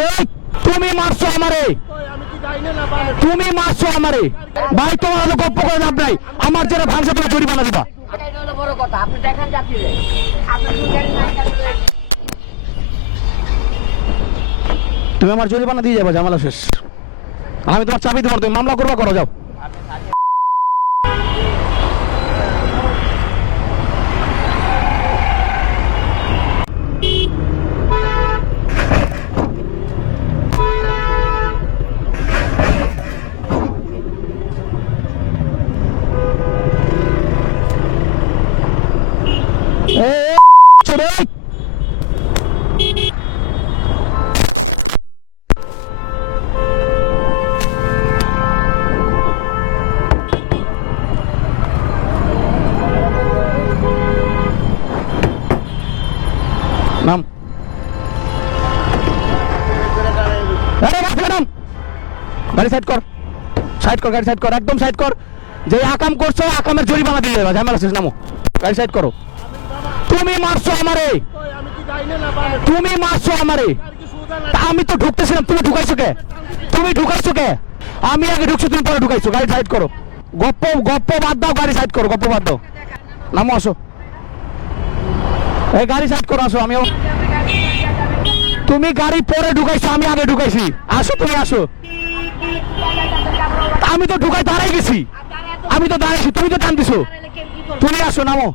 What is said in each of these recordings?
রে তুমি মারছো আমারে। তুমি মারছো আমারে। ভাই, তোমার হলো গপ্প করে লাভ নাই। আমার যারা ভাঙছে তোমার জরিমানা দিবা। তুমি আমার জরিমানা দিয়ে যাবে জামালা শেষ। আমি তোমার চাবি তোমার তুমি মামলা করবা, করো, যাও। নাম। নাম। গাড়ি সাইড কর। সাইড কর, গাড়ি সাইড কর, একদম সাইড কর। যে আকাম করছ আকামের জরিমানা দিয়ে দেবা ঝামেলা শেষ, নামো। গাড়ি সাইড করো। তুমি মারছো আমারে। তুমি মারছো আমারে। আমি তো ঢুকতেছিলাম, তুমি ঢুকাইছো কে? তুমি ঢুকাইছো কে? আমি আগে ঢুকছো, তুমি পরে ঢুকাইছো। গাড়ি সাইড করো। গপ্প গপ্প বাদ দাও, গাড়ি সাইড করো, গপ্প বাদ দাও। নামো, আসো। এই গাড়ি সাইড করো আসো আমিও। তুমি গাড়ি পরে ঢুকাইছো আমি আগে ঢুকাইছি। আসো তুমি আসো। আমি তো ঢুকাই দাঁড়াই গেছি। আমি তো দাঁড়াইছি তুমি তো টান দিছো তুমি আসো নামো।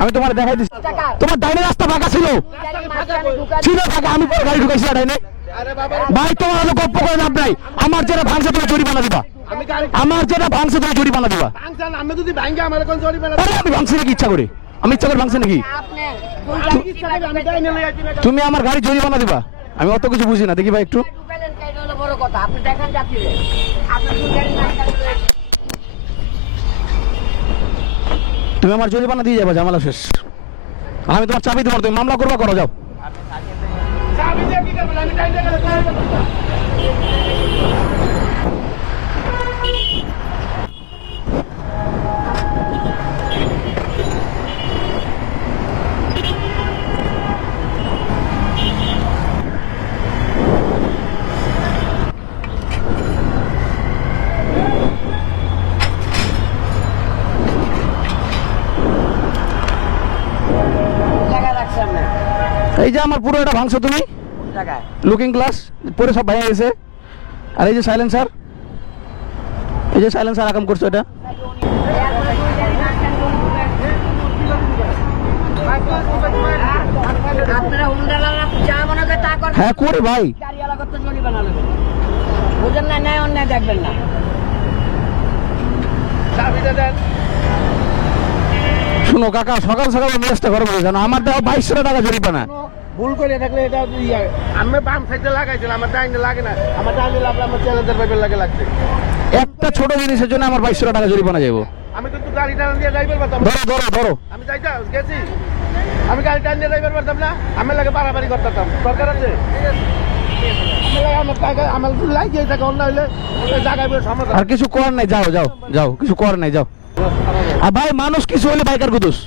আমি তোমার দেখাই দিচ্ছি তোমার ডাইনে রাস্তা ফাঁকা ছিল। ছিল ফাঁকা আমি পরে গাড়ি ঢুকাইছি ডাইনে। ভাই তোমার হলো গপ্প করে লাভ নাই। আমার যেটা ভাঙছে তুমি জরিমানা দিবা। আমার যেটা ভাঙছে তুমি জরিমানা দিবা। আমি যদি আমার জরিমানা আমি ভাঙছি নাকি ইচ্ছা করে? আমি ইচ্ছা করে ভাঙছি নাকি? তুমি আমার গাড়ি জরিমানা দিবা। আমি অত কিছু বুঝি না। দেখি ভাই একটু। তুমি আমার জরিমানা দিয়ে যাবা জামালা শেষ। আমি তোমার চাবি দেবো না, তুমি মামলা করবা করো যাও আমি দিয়ে কি করব আমি যাই না গেলে যাই না কোন জায়গায় রাখছেন আপনি? এই যে আমার পুরো এটা ভাঙছো তুমি? লুকিং গ্লাস পরে সব ভেঙে গেছে। আর এই যে সাইলেন্সার এই যে সাইলেন্সার আকাম করছ এটা। হ্যাঁ করে ভাই। বুঝেন না ন্যায় অন্যায় দেখবেন না। চাবিটা দেন। শুনো কাকা সকাল সকাল ঘরে বলে জানো? আমার দেওয়া বাইশশো টাকা জরিমানা। ভুল করে থাকলে এটা আমি বাম সাইডে লাগাইছিলাম আমার ডাইনে লাগে না। আমার ডাইনে লাগলে আমার চ্যালেঞ্জের পাইপের লাগে লাগছে। একটা ছোট জিনিসের জন্য আমার বাইশশো টাকা জরিমানা যাব আমি কিন্তু গাড়ি টান দিয়ে পারতাম ধরো ধরো ধরো। আমি যাইতা গেছি। আমি গাড়ি টান দিয়ে যাইবার পারতাম না। আমার লাগে বাড়াবাড়ি করতাম। দরকার আছে? আর কিছু করার নাই যাও যাও যাও কিছু করার নাই যাও। আর ভাই, মানুষ কিছু হইলে বাইকার গুদোস।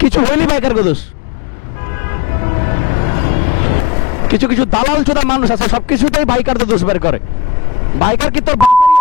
কিছু হইলে বাইকার গুদোস। কিছু কিছু দালাল চোদা মানুষ আছে, সবকিছুতেই বাইকার বাইকারদের দোষ বের করে। বাইকার কি তোর বাপেরই